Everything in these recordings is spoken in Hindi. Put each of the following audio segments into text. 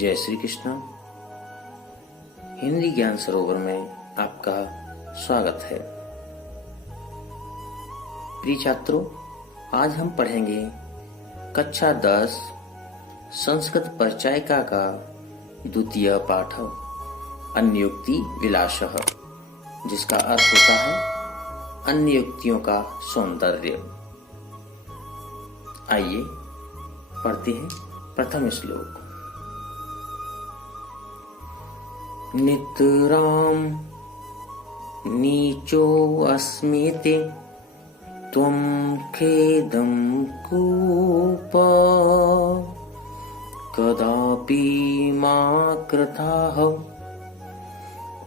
जय श्री कृष्ण। हिंदी ज्ञान सरोवर में आपका स्वागत है। प्रिय छात्रों, आज हम पढ़ेंगे कक्षा 10 संस्कृत परिचयिका का द्वितीय पाठ अन्योक्ति विलासः, जिसका अर्थ होता है अन्य युक्तियों का सौंदर्य। आइए पढ़ते हैं प्रथम श्लोक। नितरां नीचो अस्मीति त्वं खेदं कूप कदापि मा कृताः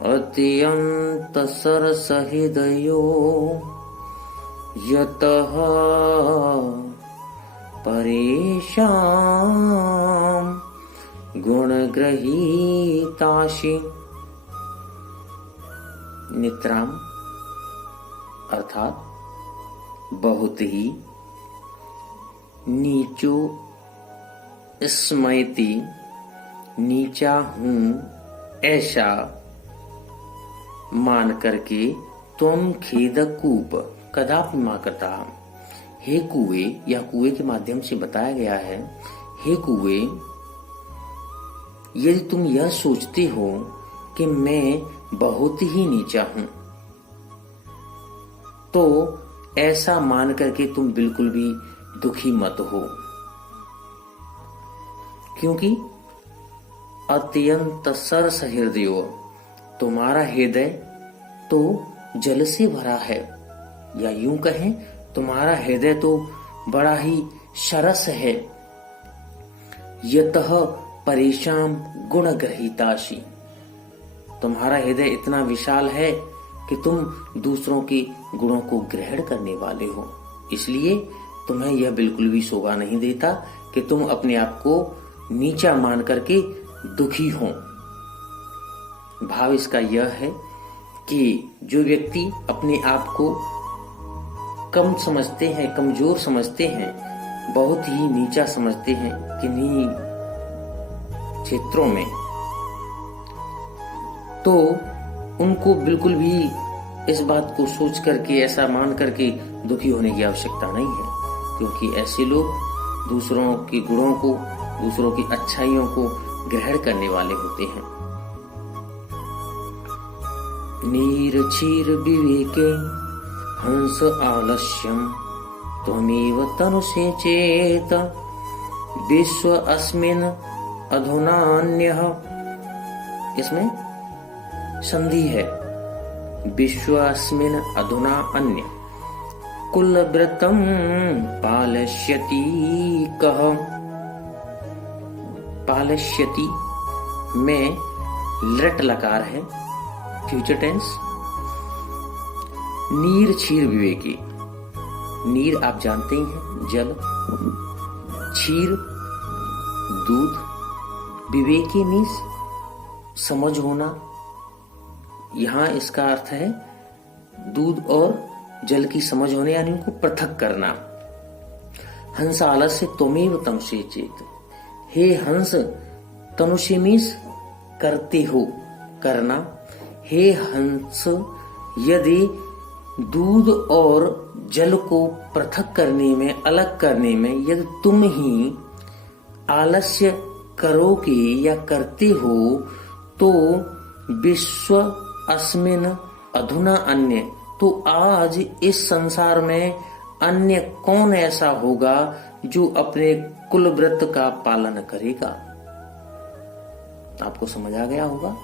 अत्यन्त सरसहृदयो यतः परेषां गुणग्रहीतासि। नितराम अर्थात बहुत ही, नीचो स्मयति नीचा हूँ ऐसा मान करके, त्वं खेदकूप कदापि मा कृता। हे कुएं, या कुएं के माध्यम से बताया गया है, हे कुएं, यदि तुम यह सोचते हो कि मैं बहुत ही नीचा हूं, तो ऐसा मान करके तुम बिल्कुल भी दुखी मत हो, क्योंकि अत्यंत सरस हृदयो, तुम्हारा हृदय तो जल से भरा है, या यूं कहें तुम्हारा हृदय तो बड़ा ही सरस है। यतः परेशान गुण ग्रहीतासि, तुम्हारा हृदय इतना विशाल है कि तुम दूसरों के गुणों को ग्रहण करने वाले हो, इसलिए तुम्हें यह बिल्कुल भी शोभा नहीं देता कि तुम अपने आप को नीचा मान करके दुखी हो। भाव इसका यह है कि जो व्यक्ति अपने आप को कम समझते हैं, कमजोर समझते हैं, बहुत ही नीचा समझते हैं किन्हीं क्षेत्रों में, तो उनको बिल्कुल भी इस बात को सोच करके, ऐसा मान करके दुखी होने की आवश्यकता नहीं है, क्योंकि ऐसे लोग दूसरों के गुणों को, दूसरों की अच्छाइयों को ग्रहण करने वाले होते हैं। नीर क्षीर विवेके हंस आलस्यम त्वमेव तनुषे चेत विश्व अस्मिन् अधुनान्यः। इसमें संधि है, विश्व अस्मिन् अधुना अन्य कुलव्रतं पालयति कः। पालयति में लट लकार है, फ्यूचर टेंस। नीर क्षीर विवेकी, नीर आप जानते ही हैं जल, क्षीर दूध, विवेकी मीन्स समझ होना। यहाँ इसका अर्थ है दूध और जल की समझ होने, यानी उनको पृथक करना। हंस आलस्य त्वमेव तनुषे चेत, हे हंस, तनुषे मीन्स करते हो, करना। हे हंस, यदि दूध और जल को पृथक करने में, अलग करने में यदि तुम ही आलस्य करोगे या करते हो, तो विश्व अस्मिन् अधुना अन्य, तो आज इस संसार में अन्य कौन ऐसा होगा जो अपने कुलव्रत का पालन करेगा। आपको समझ आ गया होगा।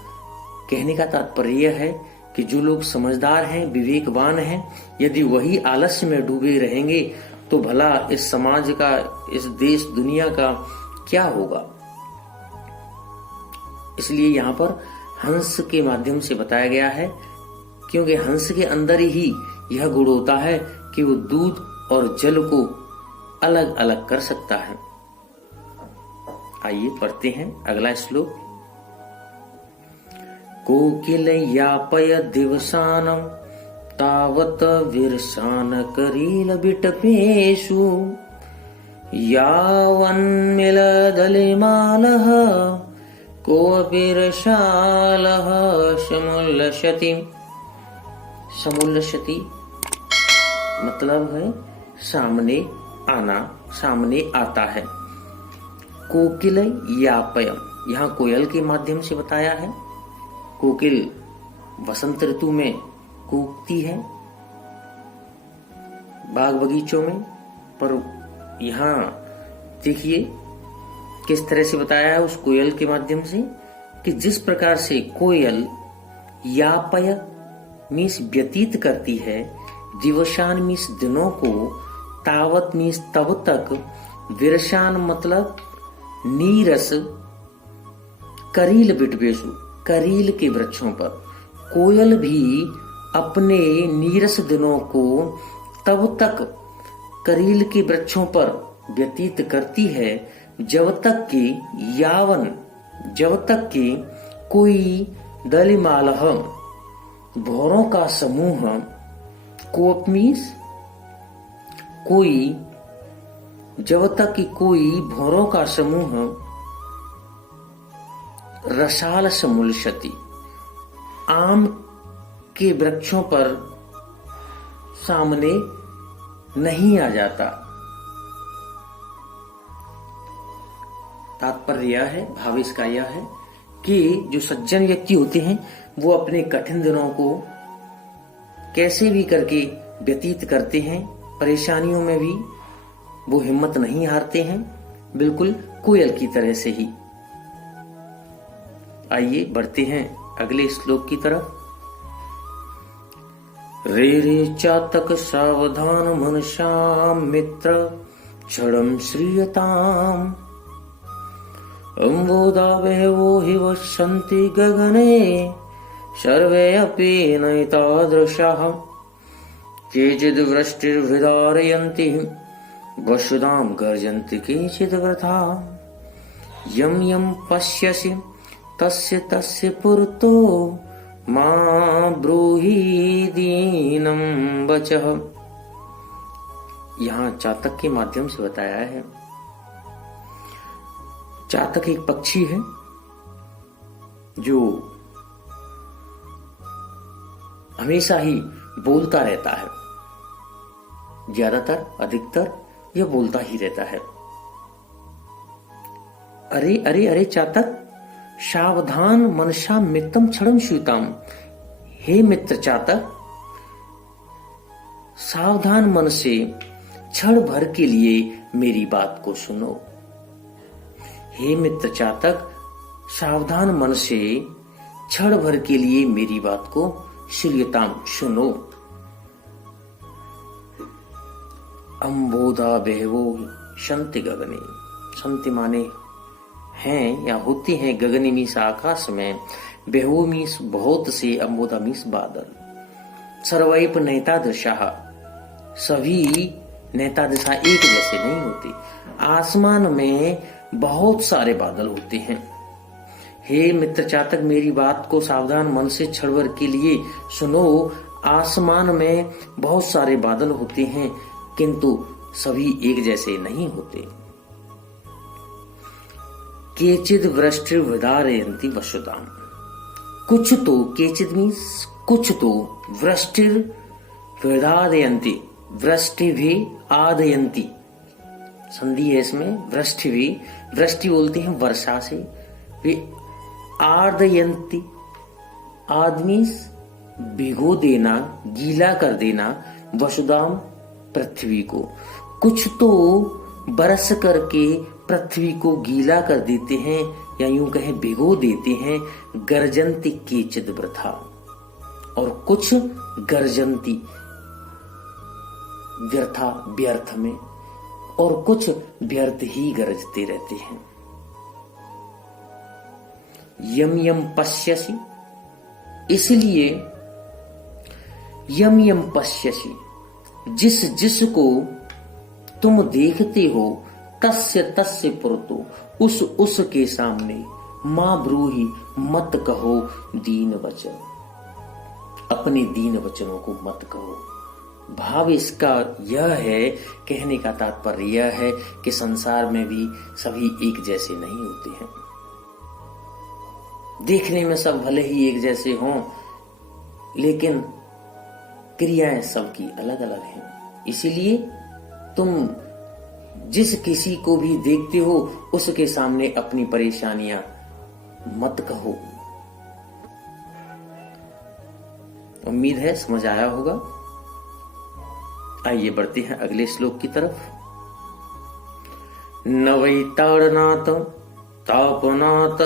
कहने का तात्पर्य है कि जो लोग समझदार हैं, विवेकवान हैं, यदि वही आलस्य में डूबे रहेंगे तो भला इस समाज का, इस देश दुनिया का क्या होगा। इसलिए यहाँ पर हंस के माध्यम से बताया गया है, क्योंकि हंस के अंदर ही यह गुण होता है कि वो दूध और जल को अलग अलग कर सकता है। आइए पढ़ते हैं अगला श्लोक। कोकिल यापय दिवसानं तावत विरसान करील बिटपेषु यावन्मिलदलिमालः कोऽपि रसालः समुल्लसति। समुल्लसति मतलब है सामने आना, सामने आता है। कोकिल यापयम, यहाँ कोयल के माध्यम से बताया है। कोकिल वसंत ऋतु में कूकती है बाग बगीचों में, पर यहाँ देखिए किस तरह से बताया है उस कोयल के माध्यम से कि जिस प्रकार से कोयल यापय मीन्स व्यतीत करती है, दिवशान मीन्स दिनों को, तावत मीन्स तब तक, विरशान मतलब नीरस, करील बिटवेशु करील के वृक्षों पर। कोयल भी अपने नीरस दिनों को तब तक करील के वृक्षों पर व्यतीत करती है जब तक कि कोई दलिमालह भौरों का समूह, कोप मीन्स कोई, जब तक कि कोई भौरों का समूह रसाल समुल्लसति आम के वृक्षों पर सामने नहीं आ जाता। तात्पर्य यह है, भाव इसका यह है कि जो सज्जन व्यक्ति होते हैं वो अपने कठिन दिनों को कैसे भी करके व्यतीत करते हैं, परेशानियों में भी वो हिम्मत नहीं हारते हैं, बिल्कुल कोयल की तरह से ही। आइए बढ़ते हैं अगले श्लोक की तरफ। रे रे चातक सावधान मनसाम मित्र क्षणं श्रियताम अम्बोदावहवो हि वसन्ति गगने सर्वे अपि नैतादृशाः केचिद् वृष्टिर्विदारयन्ति वसुधां गर्जन्ति केचिद् वृथा यं यं पश्यसि तस्य तस्य पुरतो मा ब्रूहि दीनं वचः। यहाँ चातक के माध्यम से बताया है। चातक एक पक्षी है जो हमेशा ही बोलता रहता है, ज्यादातर अधिकतर यह बोलता ही रहता है। अरे अरे अरे चातक, सावधान मनसा मित्रम क्षणं श्रियताम। हे मित्र चातक, सावधान मन से क्षण भर के लिए मेरी बात को सुनो। हे मित्र चातक, सावधान मन से क्षण भर के लिए मेरी बात को श्रियताम सुनो। अम्बोधा बहवो शंति गगने। शंति माने हैं या होती हैं, गगनी मीस आकाश में, बहवो मीस बहुत से, अम्बोधा मीस बादल। सर्वैप नैतादृशा, सभी नैतादृशा एक जैसे नहीं होते। आसमान में बहुत सारे बादल होते हैं। हे मित्र चातक, मेरी बात को सावधान मन से क्षण भर के लिए सुनो। आसमान में बहुत सारे बादल होते हैं किंतु सभी एक जैसे नहीं होते। केचिद वृष्टि विदारयन्ति वसुधाम। कुछ तो, केचिद मीन्स कुछ तो, वृष्टि विदारयन्ति, वृष्टि भी आदयन्ति, संधि है इसमें। वृष्टि भी, वृष्टि बोलते हैं वर्षा से, वे आदयन्ति, आदमी भिगो देना, गीला कर देना, वसुधाम पृथ्वी को। कुछ तो बरस करके पृथ्वी को गीला कर देते हैं या यूं कहें भिगो देते हैं। गर्जन्ति केचिद वृथा, और कुछ गर्जन्ति व्यर्था, व्यर्थ में, और कुछ व्यर्थ ही गरजते रहते हैं। यम यम पश्यसि, इसलिए यम यम पश्यसि, जिस जिस को तुम देखते हो, तस्य तस्य पुरतो, उस के सामने, मां ब्रूहि मत कहो दीन वचन, अपने दीन वचनों को मत कहो। भाव इसका यह है, कहने का तात्पर्य यह है कि संसार में भी सभी एक जैसे नहीं होते हैं। देखने में सब भले ही एक जैसे हों, लेकिन क्रियाएं सबकी अलग अलग हैं। इसीलिए तुम जिस किसी को भी देखते हो उसके सामने अपनी परेशानियां मत कहो। उम्मीद है समझ आया होगा। आइए बढ़ते हैं अगले श्लोक की तरफ। न वै ताड़नाथ तापनाथ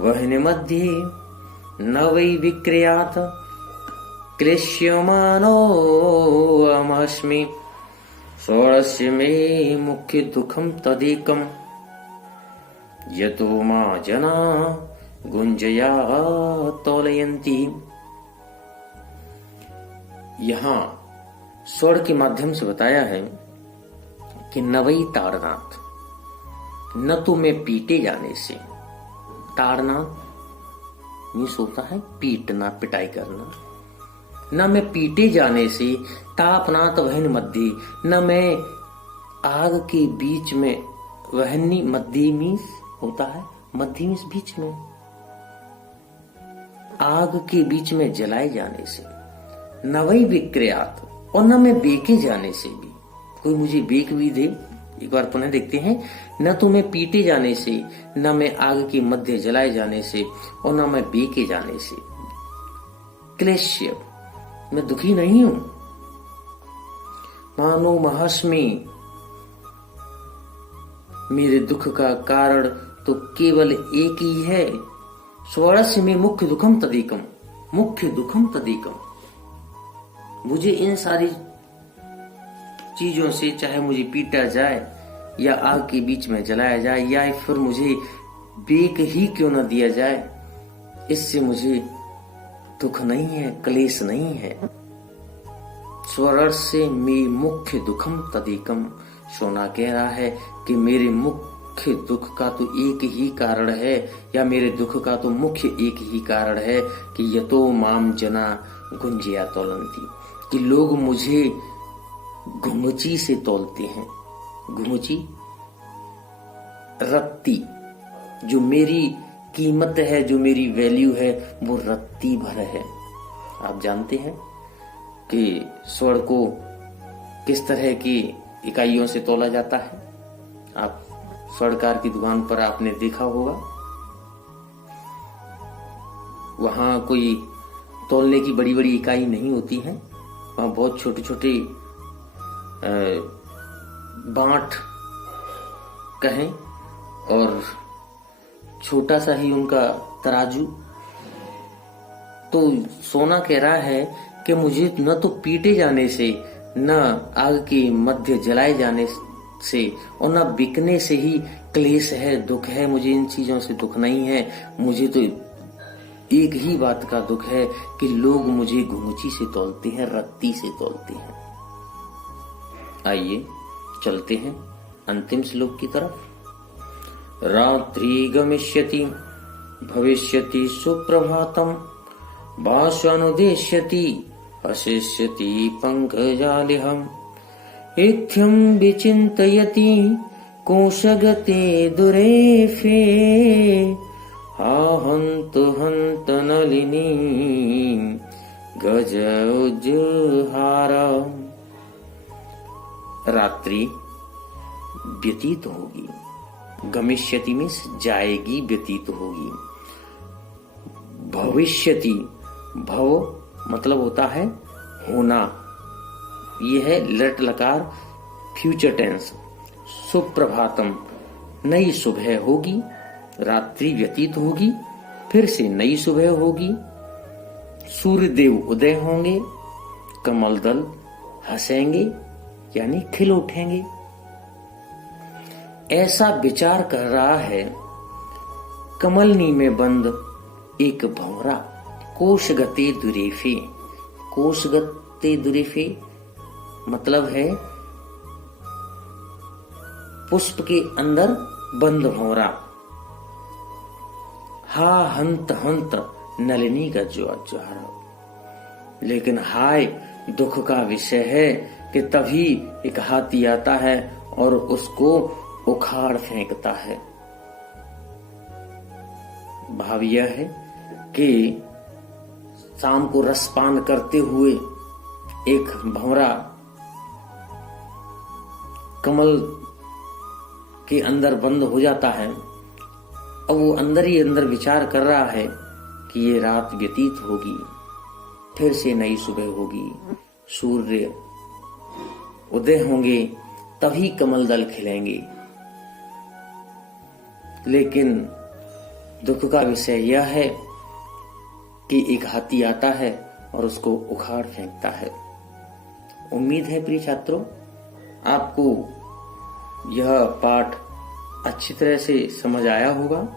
वहन मध्ये न वै विक्रियात क्लेश्यमानो अहमस्मि षोडश मे मुख्य दुखम तदेकम यतो मा जना गुंजया तौलयन्ति। यहाँ स्वर के माध्यम से बताया है कि नवई ताड़नाथ, न तो मैं पीटे जाने से, ताड़नाथ मीन्स होता है पीटना, पिटाई करना, न मैं पीटे जाने से, तापनाथ वहन मध्य, न मैं आग के बीच में, वहनी मध्य मीन्स होता है, मध्य मीन्स बीच में, आग के बीच में जलाए जाने से, न वही विक्रियात, और न मैं बेके जाने से भी, कोई मुझे बेक भी दे। एक बार पुनः देखते हैं। न तो मैं पीटे जाने से, न मैं आग के मध्य जलाए जाने से, और न मैं बेके जाने से। क्लेश्य, मैं दुखी नहीं हूं। मानो महस्मी, मेरे दुख का कारण तो केवल एक ही है। स्वरस्य में मुख्य दुखम तदेकम, मुख्य दुखम तदेकम। मुझे इन सारी चीजों से, चाहे मुझे पीटा जाए या आग के बीच में जलाया जाए या फिर मुझे बेक ही क्यों न दिया जाए, इससे मुझे दुख नहीं है, क्लेश नहीं है। स्वरस्य में मुख्य दुखम तदेकम। सोना कह रहा है कि मेरे मुख्य दुख का तो एक ही कारण है, या मेरे दुख का तो मुख्य एक ही कारण है कि यतो माम जना गुंजिया तौलंती, कि लोग मुझे घुंघची से तौलते हैं। घुंघची रत्ती, जो मेरी कीमत है, जो मेरी वैल्यू है, वो रत्ती भर है। आप जानते हैं कि स्वर्ण को किस तरह की इकाइयों से तौला जाता है। आप स्वर्णकार की दुकान पर आपने देखा होगा, वहां कोई तौलने की बड़ी बड़ी इकाई नहीं होती है, वहां बहुत छोटे छोटे बांट कहें और छोटा सा ही उनका तराजू। तो सोना कह रहा है कि मुझे न तो पीटे जाने से, न आग के मध्य जलाए जाने से, और न बिकने से ही क्लेश है, दुख है। मुझे इन चीजों से दुख नहीं है। मुझे तो एक ही बात का दुख है कि लोग मुझे घुंघची से तौलते हैं, रत्ती से तौलते हैं। आइए चलते हैं अंतिम श्लोक की तरफ। रात्रि गमिष्यति भविष्यति सुप्रभातम भास्वनुदेश्यति हसिष्यति पंकजालिहम् इत्थं विचिन्तयति कोशगते दुरेफे हन्त हन्त नलिनी गज उज्जहार। रात्रि व्यतीत होगी, गमिष्यति में जाएगी, व्यतीत होगी। भविष्यति, भव मतलब होता है होना, यह है लट लकार फ्यूचर टेंस। सुप्रभातम, नई सुबह होगी। रात्रि व्यतीत होगी, फिर से नई सुबह होगी। सूर्यदेव उदय होंगे, कमल दल हंसेंगे यानी खिल उठेंगे। ऐसा विचार कर रहा है कमलनी में बंद एक भंवरा। कोशगते दुरेफे, कोशगते दुरेफे मतलब है पुष्प के अंदर बंद भंवरा। हा हंत हंत नलिनी का ज्वार। लेकिन हाय दुख का विषय है कि तभी एक हाथी आता है और उसको उखाड़ फेंकता है। भाव यह है कि शाम को रसपान करते हुए एक भंवरा कमल के अंदर बंद हो जाता है। अब वो अंदर ही अंदर विचार कर रहा है कि ये रात व्यतीत होगी, फिर से नई सुबह होगी, सूर्य उदय होंगे, तभी कमल दल खिलेंगे। लेकिन दुख का विषय यह है कि एक हाथी आता है और उसको उखाड़ फेंकता है। उम्मीद है प्रिय छात्रों, आपको यह पाठ अच्छी तरह से समझ आया होगा।